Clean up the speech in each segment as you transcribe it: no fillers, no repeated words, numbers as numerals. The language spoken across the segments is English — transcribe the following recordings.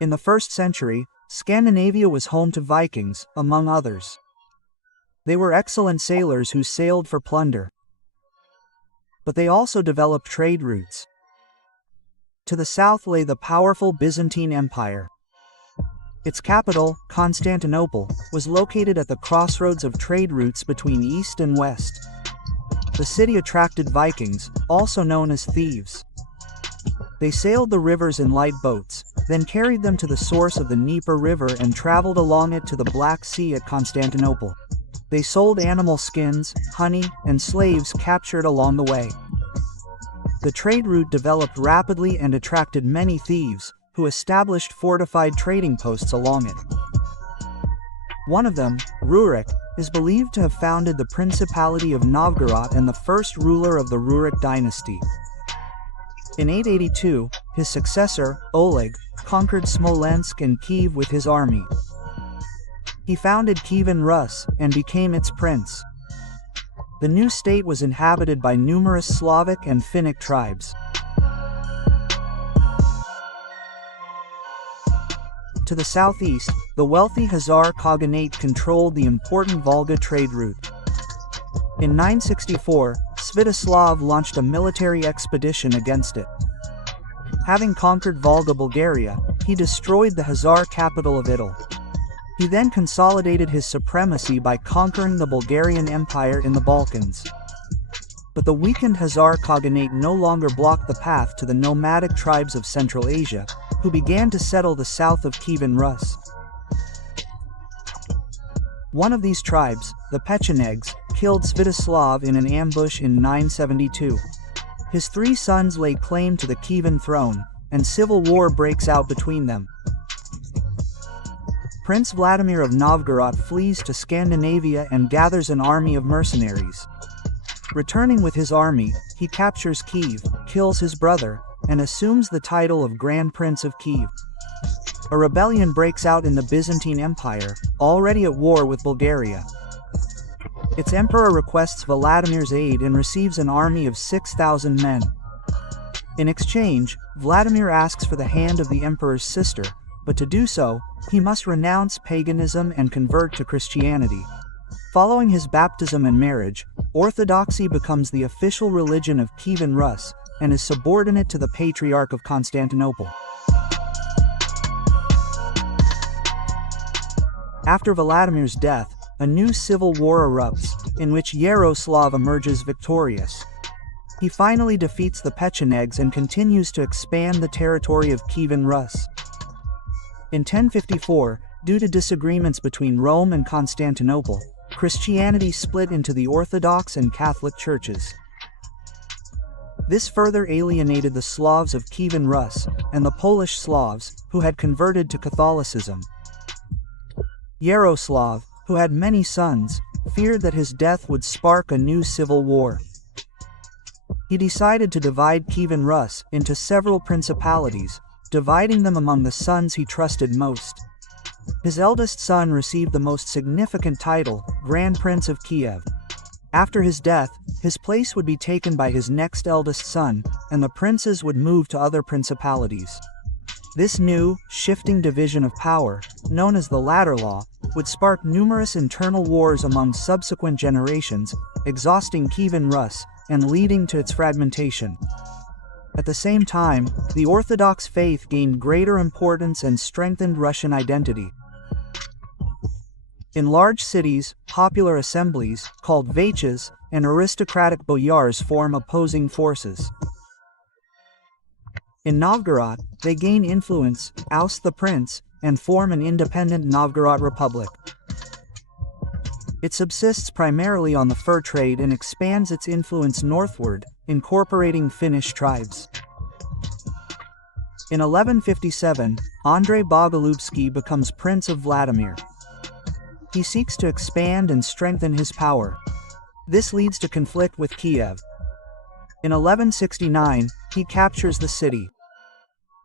In the 1st century, Scandinavia was home to Vikings, among others. They were excellent sailors who sailed for plunder. But they also developed trade routes. To the south lay the powerful Byzantine Empire. Its capital, Constantinople, was located at the crossroads of trade routes between east and west. The city attracted Vikings, also known as thieves. They sailed the rivers in light boats, then carried them to the source of the Dnieper River and traveled along it to the Black Sea at Constantinople. They sold animal skins, honey, and slaves captured along the way. The trade route developed rapidly and attracted many thieves, who established fortified trading posts along it. One of them, Rurik, is believed to have founded the Principality of Novgorod and the first ruler of the Rurik dynasty. In 882, his successor, Oleg, conquered Smolensk and Kiev with his army. He founded Kievan Rus and became its prince. The new state was inhabited by numerous Slavic and Finnic tribes. To the southeast, the wealthy Khazar Khaganate controlled the important Volga trade route. In 964, Sviatoslav launched a military expedition against it. Having conquered Volga Bulgaria, he destroyed the Khazar capital of Idil. He then consolidated his supremacy by conquering the Bulgarian Empire in the Balkans. But the weakened Khazar Khaganate no longer blocked the path to the nomadic tribes of Central Asia, who began to settle the south of Kievan Rus. One of these tribes, the Pechenegs, killed Sviatoslav in an ambush in 972. His 3 sons lay claim to the Kievan throne, and civil war breaks out between them. Prince Vladimir of Novgorod flees to Scandinavia and gathers an army of mercenaries. Returning with his army, he captures Kiev, kills his brother, and assumes the title of Grand Prince of Kiev. A rebellion breaks out in the Byzantine Empire, already at war with Bulgaria. Its emperor requests Vladimir's aid and receives an army of 6,000 men. In exchange, Vladimir asks for the hand of the emperor's sister, but to do so, he must renounce paganism and convert to Christianity. Following his baptism and marriage, Orthodoxy becomes the official religion of Kievan Rus and is subordinate to the Patriarch of Constantinople. After Vladimir's death, a new civil war erupts, in which Yaroslav emerges victorious. He finally defeats the Pechenegs and continues to expand the territory of Kievan Rus. In 1054, due to disagreements between Rome and Constantinople, Christianity split into the Orthodox and Catholic churches. This further alienated the Slavs of Kievan Rus and the Polish Slavs, who had converted to Catholicism. Yaroslav, who had many sons, feared that his death would spark a new civil war. He decided to divide Kievan Rus into several principalities, dividing them among the sons he trusted most. His eldest son received the most significant title, Grand Prince of Kiev. After his death, his place would be taken by his next eldest son, and the princes would move to other principalities. This new, shifting division of power, known as the Ladder Law, would spark numerous internal wars among subsequent generations, exhausting Kievan Rus and leading to its fragmentation. At the same time, the Orthodox faith gained greater importance and strengthened Russian identity. In large cities, popular assemblies, called vechas, and aristocratic boyars form opposing forces. In Novgorod, they gain influence, oust the prince, and form an independent Novgorod Republic. It subsists primarily on the fur trade and expands its influence northward, incorporating Finnish tribes. In 1157, Andrei Bogolyubsky becomes Prince of Vladimir. He seeks to expand and strengthen his power. This leads to conflict with Kiev. In 1169, he captures the city.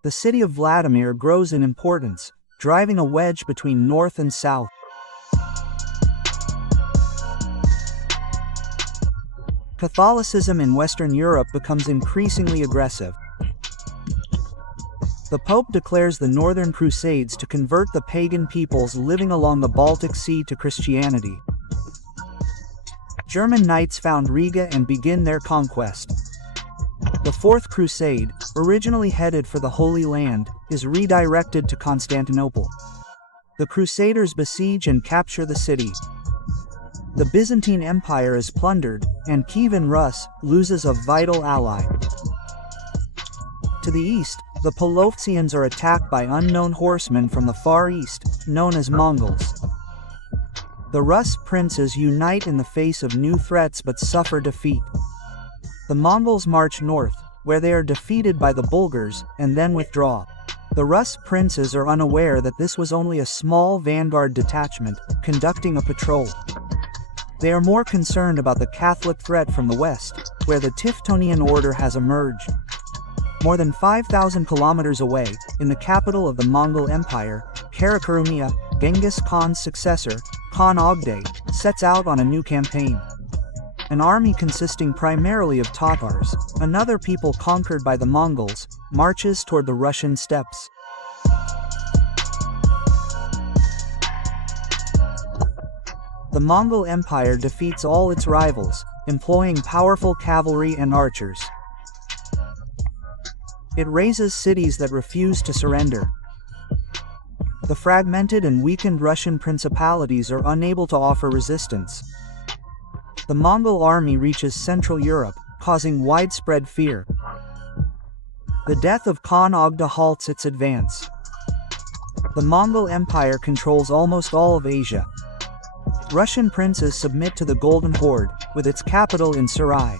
The city of Vladimir grows in importance, driving a wedge between north and south. Catholicism in Western Europe becomes increasingly aggressive. The Pope declares the Northern Crusades to convert the pagan peoples living along the Baltic Sea to Christianity. German knights found Riga and begin their conquest. The Fourth Crusade, originally headed for the Holy Land, is redirected to Constantinople. The Crusaders besiege and capture the city. The Byzantine Empire is plundered, and Kievan Rus loses a vital ally. To the east, the Polovtsians are attacked by unknown horsemen from the Far East, known as Mongols. The Rus princes unite in the face of new threats but suffer defeat. The Mongols march north, where they are defeated by the Bulgars, and then withdraw. The Rus princes are unaware that this was only a small vanguard detachment, conducting a patrol. They are more concerned about the Catholic threat from the west, where the Teutonian Order has emerged. More than 5,000 kilometers away, in the capital of the Mongol Empire, Karakorum, Genghis Khan's successor, Khan Ogday, sets out on a new campaign. An army consisting primarily of Tatars, another people conquered by the Mongols, marches toward the Russian steppes. The Mongol Empire defeats all its rivals, employing powerful cavalry and archers. It razes cities that refuse to surrender. The fragmented and weakened Russian principalities are unable to offer resistance. The Mongol army reaches Central Europe, causing widespread fear. The death of Khan Ogda halts its advance. The Mongol Empire controls almost all of Asia. Russian princes submit to the Golden Horde, with its capital in Sarai.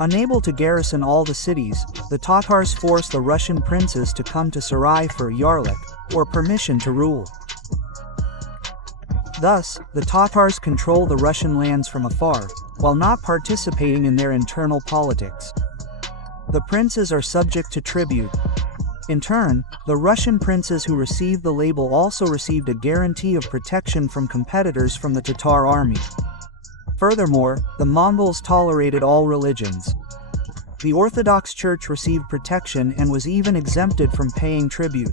Unable to garrison all the cities, the Tatars force the Russian princes to come to Sarai for a yarlik, or permission to rule. Thus, the Tatars control the Russian lands from afar, while not participating in their internal politics. The princes are subject to tribute. In turn, the Russian princes who received the label also received a guarantee of protection from competitors from the Tatar army. Furthermore, the Mongols tolerated all religions. The Orthodox Church received protection and was even exempted from paying tribute.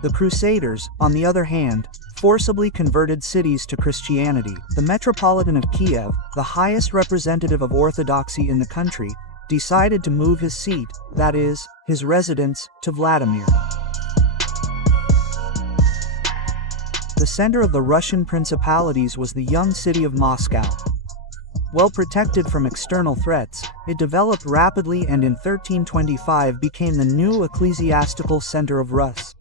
The Crusaders, on the other hand, forcibly converted cities to Christianity. The Metropolitan of Kiev, the highest representative of Orthodoxy in the country, decided to move his seat, that is, his residence, to Vladimir. The center of the Russian principalities was the young city of Moscow. Well protected from external threats, it developed rapidly and in 1325 became the new ecclesiastical center of Rus.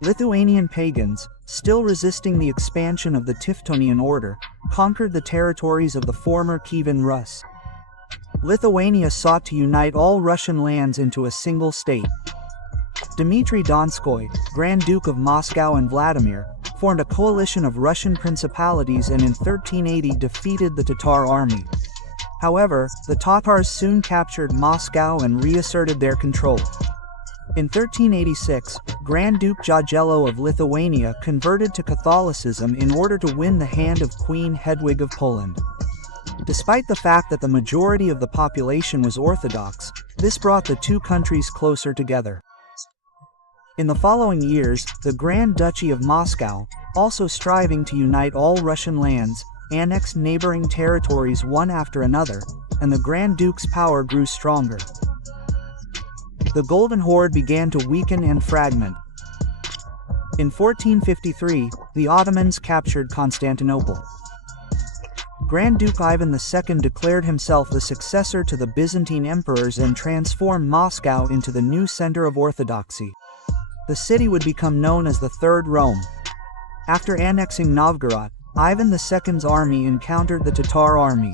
Lithuanian pagans, still resisting the expansion of the Teutonian Order, conquered the territories of the former Kievan Rus. Lithuania sought to unite all Russian lands into a single state. Dmitry Donskoy, Grand Duke of Moscow and Vladimir, formed a coalition of Russian principalities and in 1380 defeated the Tatar army. However, the Tatars soon captured Moscow and reasserted their control. In 1386, Grand Duke Jagiello of Lithuania converted to Catholicism in order to win the hand of Queen Hedwig of Poland. Despite the fact that the majority of the population was Orthodox, this brought the two countries closer together. In the following years, the Grand Duchy of Moscow, also striving to unite all Russian lands, annexed neighboring territories one after another, and the Grand Duke's power grew stronger. The Golden Horde began to weaken and fragment. In 1453, the Ottomans captured Constantinople. Grand Duke Ivan II declared himself the successor to the Byzantine emperors and transformed Moscow into the new center of orthodoxy. The city would become known as the Third Rome. After annexing Novgorod, Ivan II's army encountered the Tatar army.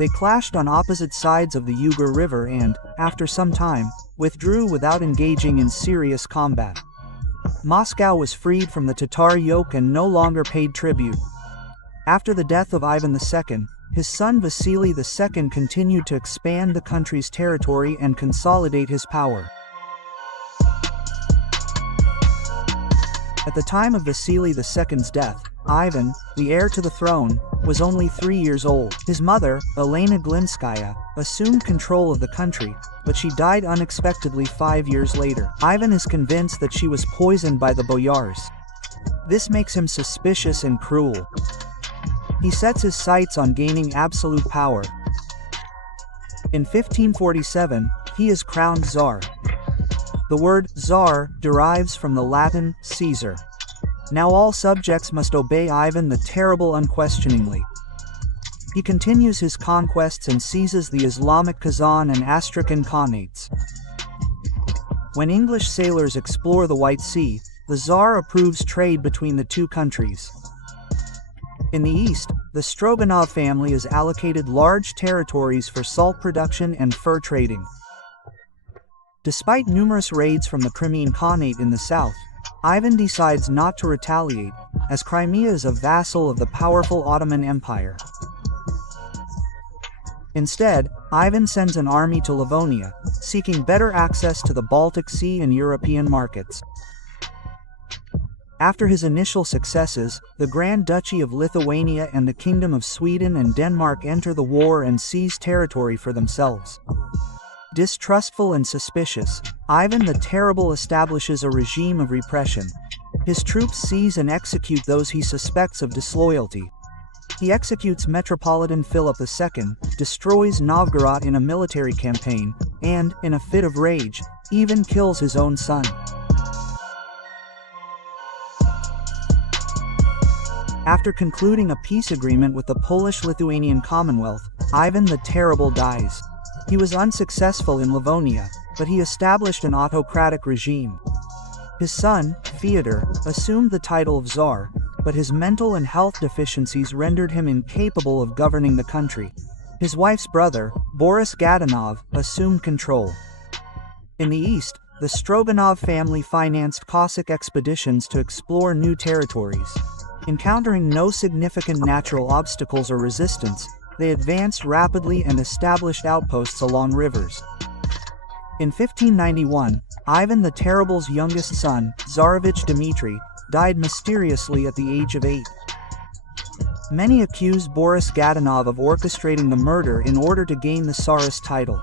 They clashed on opposite sides of the Ugar River and, after some time, withdrew without engaging in serious combat. Moscow was freed from the Tatar yoke and no longer paid tribute. After the death of Ivan II, his son Vasily II continued to expand the country's territory and consolidate his power. At the time of Vasily II's death, Ivan, the heir to the throne, was only 3 years old. His mother, Elena Glinskaya, assumed control of the country, but she died unexpectedly 5 years later. Ivan is convinced that she was poisoned by the boyars. This makes him suspicious and cruel. He sets his sights on gaining absolute power. In 1547, he is crowned Tsar. The word Tsar derives from the Latin Caesar. Now all subjects must obey Ivan the Terrible unquestioningly. He continues his conquests and seizes the Islamic Kazan and Astrakhan Khanates. When English sailors explore the White Sea, the Tsar approves trade between the two countries. In the east, the Stroganov family is allocated large territories for salt production and fur trading. Despite numerous raids from the Crimean Khanate in the south, Ivan decides not to retaliate, as Crimea is a vassal of the powerful Ottoman Empire. Instead, Ivan sends an army to Livonia, seeking better access to the Baltic Sea and European markets. After his initial successes, the Grand Duchy of Lithuania and the Kingdom of Sweden and Denmark enter the war and seize territory for themselves. Distrustful and suspicious, Ivan the Terrible establishes a regime of repression. His troops seize and execute those he suspects of disloyalty. He executes Metropolitan Philip II, destroys Novgorod in a military campaign, and, in a fit of rage, even kills his own son. After concluding a peace agreement with the Polish-Lithuanian Commonwealth, Ivan the Terrible dies. He was unsuccessful in Livonia, but he established an autocratic regime. His son, Fyodor, assumed the title of Tsar, but his mental and health deficiencies rendered him incapable of governing the country. His wife's brother, Boris Godunov, assumed control. In the east, the Stroganov family financed Cossack expeditions to explore new territories. Encountering no significant natural obstacles or resistance, they advanced rapidly and established outposts along rivers. In 1591, Ivan the Terrible's youngest son, Tsarevich Dmitry, died mysteriously at the age of 8. Many accused Boris Godunov of orchestrating the murder in order to gain the Tsarist title.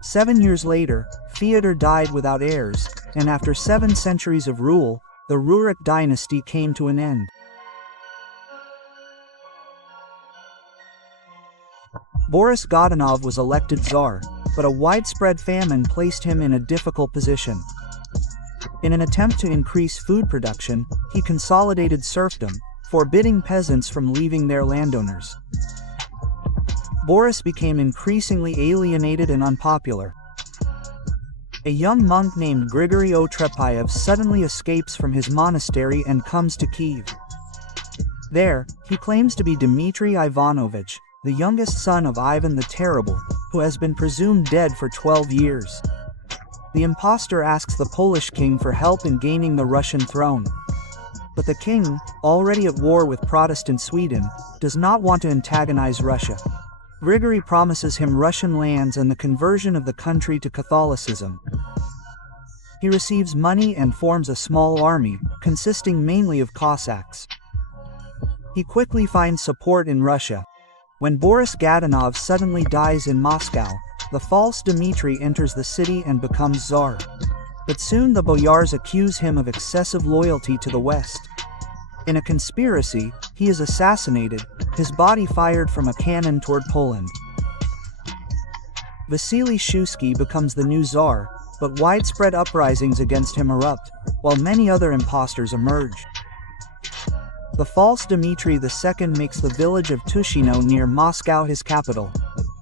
7 years later, Fyodor died without heirs, and after 7 centuries of rule, the Rurik dynasty came to an end. Boris Godunov was elected Tsar, but a widespread famine placed him in a difficult position. In an attempt to increase food production, he consolidated serfdom, forbidding peasants from leaving their landowners. Boris became increasingly alienated and unpopular. A young monk named Grigory Otrepayev suddenly escapes from his monastery and comes to Kiev. There, he claims to be Dmitry Ivanovich, the youngest son of Ivan the Terrible, who has been presumed dead for 12 years. The impostor asks the Polish king for help in gaining the Russian throne. But the king, already at war with Protestant Sweden, does not want to antagonize Russia. Grigory promises him Russian lands and the conversion of the country to Catholicism. He receives money and forms a small army, consisting mainly of Cossacks. He quickly finds support in Russia. When Boris Godunov suddenly dies in Moscow, the false Dmitry enters the city and becomes Tsar. But soon the boyars accuse him of excessive loyalty to the West. In a conspiracy, he is assassinated, his body fired from a cannon toward Poland. Vasily Shuisky becomes the new Tsar, but widespread uprisings against him erupt, while many other impostors emerge. The false Dmitry II makes the village of Tushino near Moscow his capital.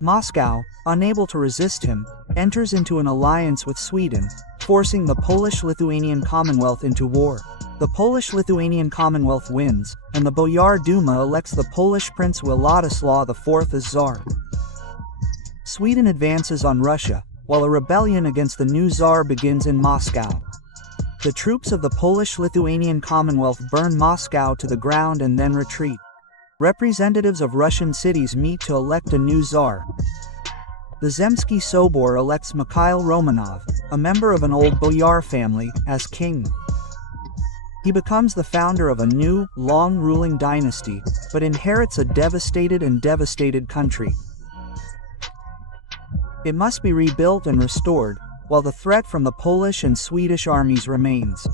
Moscow, unable to resist him, enters into an alliance with Sweden, forcing the Polish-Lithuanian Commonwealth into war. The Polish-Lithuanian Commonwealth wins, and the Boyar Duma elects the Polish Prince Władysław IV as Tsar. Sweden advances on Russia, while a rebellion against the new Tsar begins in Moscow. The troops of the Polish-Lithuanian Commonwealth burn Moscow to the ground and then retreat. Representatives of Russian cities meet to elect a new Tsar. The Zemsky Sobor elects Mikhail Romanov, a member of an old boyar family, as king. He becomes the founder of a new, long-ruling dynasty, but inherits a devastated country. It must be rebuilt and restored, while the threat from the Polish and Swedish armies remains.